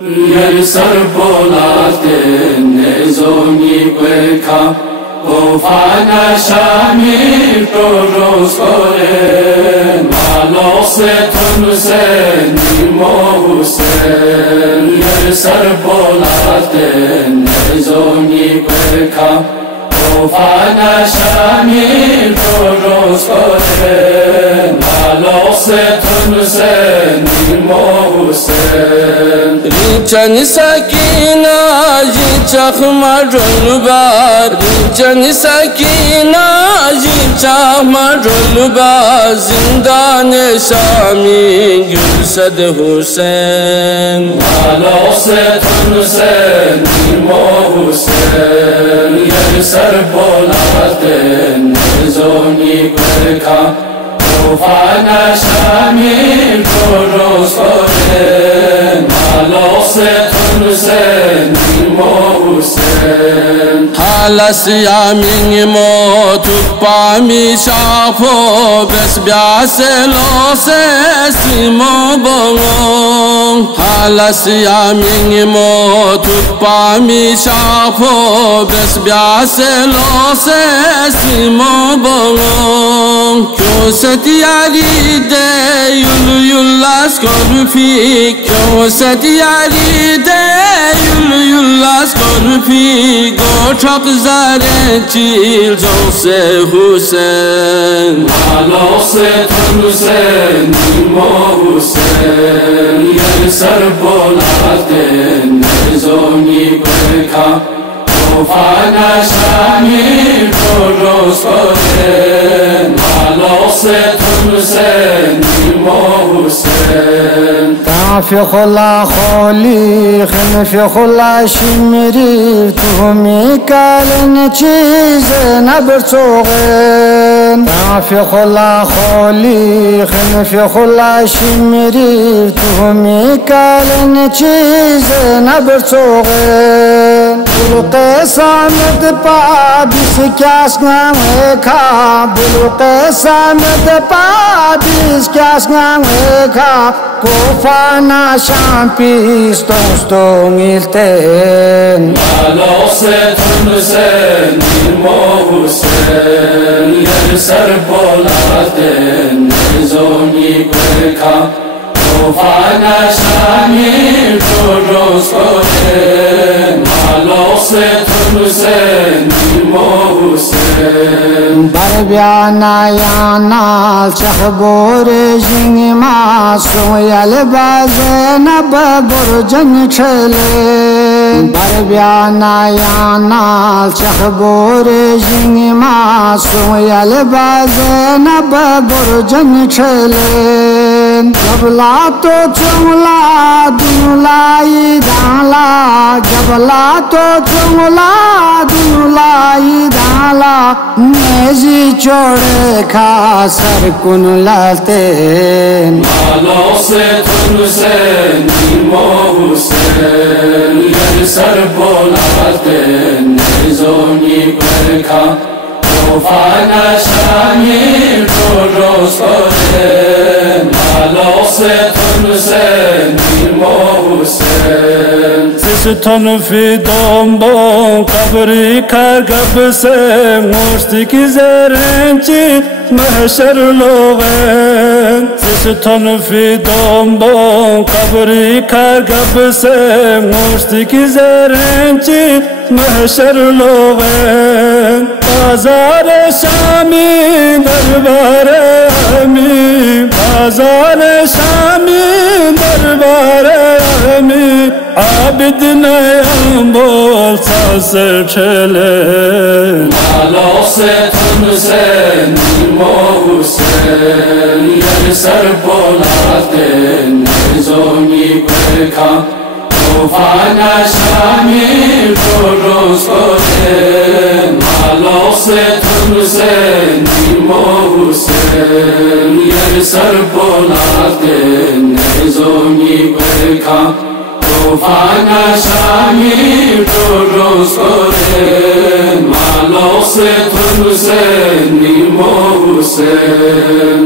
Yer sarpolate nezoni queca Ofana shami toros koren Malose tunsen nimohusen Yer sarpolate nezoni queca Ofana shami toros koren Malose tunsen nimohusen Rincan sakina jinchak marul bar Rincan sakina jinchak marul bar Zindan Şami Gülsed Hüseyin Malose tunsen nimo Hüseyin Yer sarpolaten nezoni queca Ofana Şami toros koren Malose tunsen nimo Hüseyin Halas yamin motuk pami shafo Bes biase lo ses mo bong Halas yamin motuk pami shafo Bes biase lo ses mo bong Kyoset yari de yulu yullas korfik Kyoset yari de yulu yullas korfik Gochak zare chil jose Hüseyin Malose tunsen nimo Hüseyin Yer sarpolaten nezoni queca Ofana Şami toros koren Malose tunsen nimo Hüseyin في خلا خالی خن في خلا شمری تومی کالن چیز نبرچوغن في خلا خالی خن في خلا شمری تومی کالن چیز نبرچوغن بلوق سامد پا بیس کاس نامه کا بلوق سامد پا بیس کاس نامه کا Kofana şampis dostum ilten Malose tunsen nimo Hüseyin Yer sarpolaten nezoni queca Ofana Şami toros koren Malose tunsen nimo Hüseyin Barbiana yanal çahbor jingma soyal bazena baburjan chele Barbiana yanal çahbor jingma soyal bazena baburjan chele Jabla to chungla dunlai dala Jabla to chungla dunlai dala Nezi chode khasar kun laten Malose tunsen nimo Hüseyin Yer sarpolaten nezoni queca Ofana Şami toros koren Malose tunsen nimo Hüseyin Ziston fidon bon kabri kargabse Morstik zerenci mahşer loğen Ziston fidon bon kabri kargabse Morstik zerenci mahşer loğen Pazar-ı Şami darbare mi Pazar-ı Şami darbare mi Abid neyam bolsa serçelen Malose tunsen nimo Hüseyin Yer sarpolaten nezoni queca Ofana Şami toros koren Malose tunsen nimo Hüseyin Yer sarpolaten nezoni queca Ofana Şami toros koren Malose tunsen nimo Hüseyin